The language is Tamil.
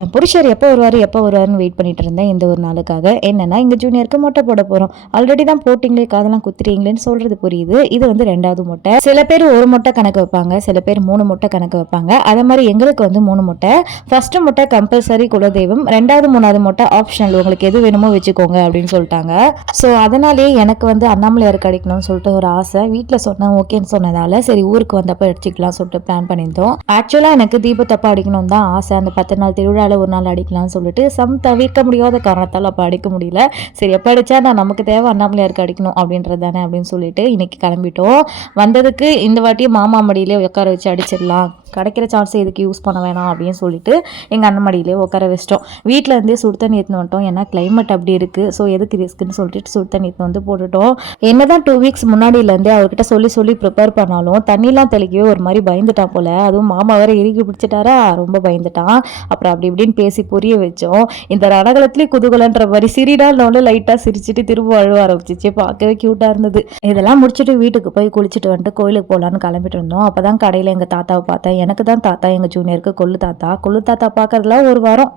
புருஷர் எப்போ வருவாருன்னு வெயிட் பண்ணிட்டு இருந்தேன் இந்த ஒரு நாளுக்காக. என்னன்னா, எங்க ஜூனியருக்கு மொட்டை போட போறோம். ஆல்ரெடி தான் போட்டீங்களே, காதெல்லாம் குத்துறீங்களேன்னு சொல்றது புரியுது. இது வந்து 2வது மொட்டை. சில பேர் 1 மொட்டை கணக்கு வைப்பாங்க. சில பேர் 3 மொட்டை கணக்கு வைப்பாங்க. அதே மாதிரி எங்களுக்கு வந்து 3 மொட்டை. ஃபர்ஸ்ட் மொட்டை கம்பல்சரி குலதெய்வம். 2வது 3வது மொட்டை ஆப்ஷனல். உங்களுக்கு எது வேணுமோ வச்சுக்கோங்க அப்படின்னு சொல்லிட்டாங்க. ஸோ அதனாலேயே எனக்கு வந்து அண்ணாமலையாருக்கு அடிக்கணும்னு சொல்லிட்டு ஒரு ஆசை. வீட்டில் சொன்னேன், ஓகேன்னு சொன்னதால சரி ஊருக்கு வந்தப்போ அடிச்சுக்கலாம் சொல்லிட்டு பிளான் பண்ணியிருந்தோம். ஆக்சுவலா எனக்கு தீபத்தப்ப அடிக்கணும் தான் ஆசை. அந்த 10 நாள் திருவிழா ஒரு நாள் அடிக்கலாம்னு சொல்லிட்டு தவிர்க்க முடியாத காரணத்தால் அப்போ அடிக்க முடியல. சரி எப்போ அடிச்சா நான் நமக்கு தேவை அண்ணாமலையாருக்கு அடிக்கணும் அப்படின்றது தானே அப்படின்னு சொல்லிட்டு இன்னைக்கு கிளம்பிட்டோம். வந்ததுக்கு இந்த வாட்டியும் மாமா மடியிலே உட்கார வச்சு அடிச்சிடலாம், கிடைக்கிற சான்ஸை இதுக்கு யூஸ் பண்ண வேணாம் அப்படின்னு சொல்லிட்டு எங்கள் அண்ணன் மடியிலே உட்கார வச்சிட்டோம். வீட்டில் இருந்தே சுடு தண்ணி எடுத்துன்னு வந்துட்டோம். ஏன்னா கிளைமேட் அப்படி இருக்குது. ஸோ எதுக்கு ரிஸ்க்குன்னு சொல்லிட்டு சுடு தண்ணி எடுத்துன்னு வந்து போட்டுட்டோம். என்னதான் 2 வீக்ஸ் முன்னாடியிலேருந்தே அவர்கிட்ட சொல்லி ப்ரிப்பேர் பண்ணாலும் தண்ணிலாம் தெளிக்கவே ஒரு மாதிரி பயந்துட்டான் போல. அதுவும் மாமா வேற இறுக்கி பிடிச்சிட்டாரா, ரொம்ப பயந்துட்டான். அப்புறம் அப்படி இப்படின்னு பேசி புரிய வச்சோம். இந்த ரணகலத்துலேயே குதூகலன்ற மாதிரி சிரிடால்னு லைட்டாக சிரிச்சுட்டு திரும்ப அழுவ ஆரம்பிச்சிச்சு. பார்க்கவே க்யூட்டாக இருந்தது. இதெல்லாம் முடிச்சுட்டு வீட்டுக்கு போய் குளிச்சுட்டு வந்துட்டு கோயிலுக்கு போகலான்னு கிளம்பிட்டு இருந்தோம். அப்போ தான் கடையில் எங்கள் தாத்தாவை பார்த்தேன். எனக்கு தான் தாத்தா, எங்கள் ஜூனியருக்கு கொள்ளு தாத்தா பார்க்கறதுல ஒரு வாரம்